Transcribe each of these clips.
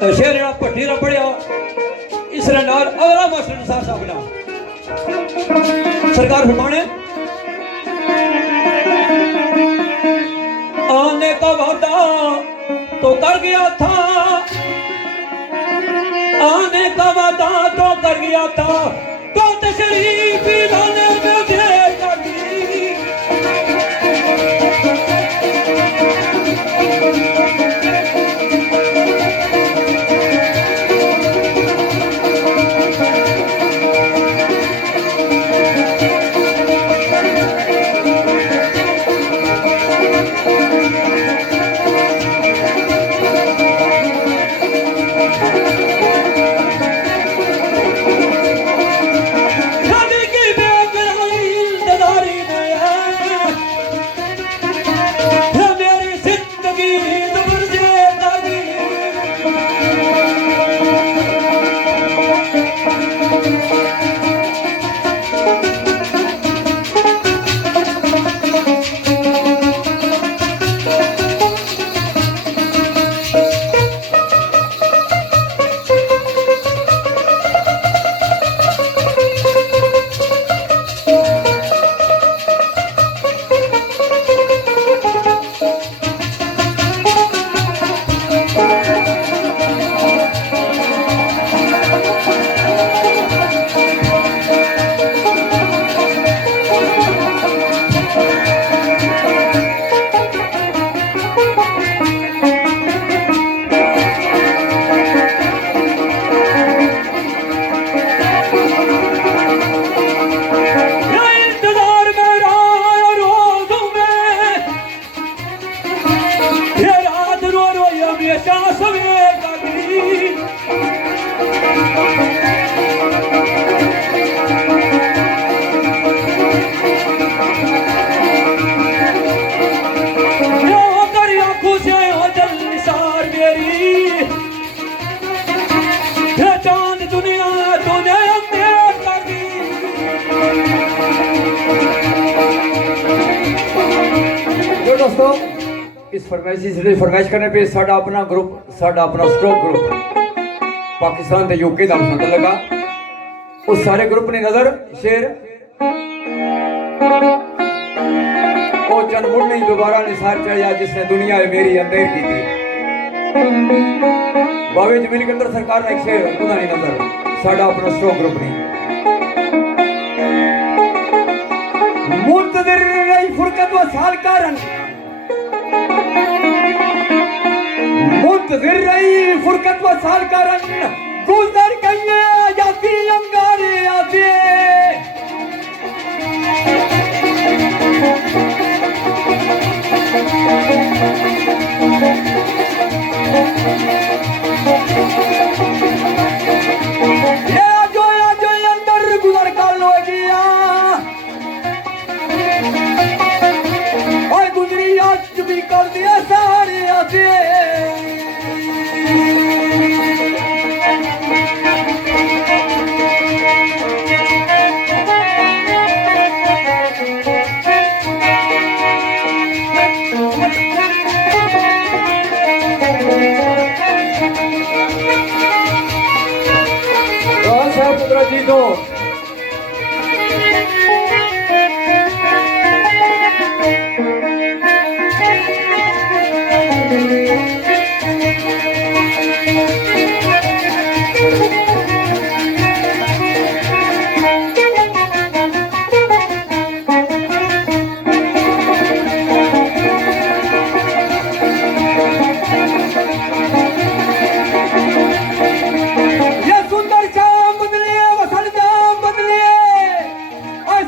तो शेर जरा भट्टी रा पढ़िया इसरे नाल अगला मास्टर निसार साहब ना सरकार फरमाने आने का वादा तो कर गया था, आने का वादा तो कर गया था, तो तशरीफ लाने में देर कर दी। दोस्तों इस फरमाइश करने पे साडा अपना ग्रुप, साडा अपना स्ट्रोक ग्रुप पाकिस्तान के यूके का पसंद लगा। उस सारे ग्रुप ने नजर शेर वो चंद मुड़ नहीं दोबारा निसार चढ़िया जिसने दुनिया मेरी अंधेर की थी। बावे जमील के अंदर सरकार ने एक शेर उन्होंने नजर साडा अपना स्ट्रोक ग्रुप नहीं मुंतज़िर रही फुरकत व साल कारण, मुंतज़िर रही फुरकत व साल कारण, गुजर गई आजादी अंगारे आते। जो अंदर गुजर कर लो गया और गुजरी आज भी कर दिया सारे आते। जी दो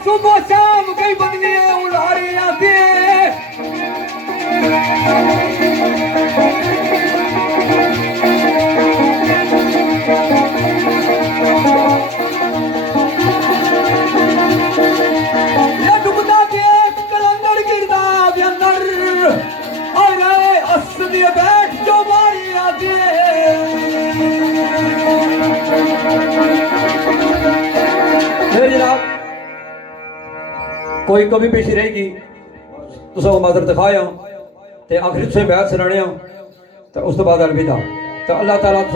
सुबह शाम कई बदली उलारी आती डुबदा के कलंदर गिरदा के अंदर और असली बैठ जो मारी आती जनाब। कोई कमी पेशी रहेगी तुसा माजर दिखाया ते आखिर से बैत सुनाने तो उस तो बाद अलविदा। तो अल्लाह ताला आप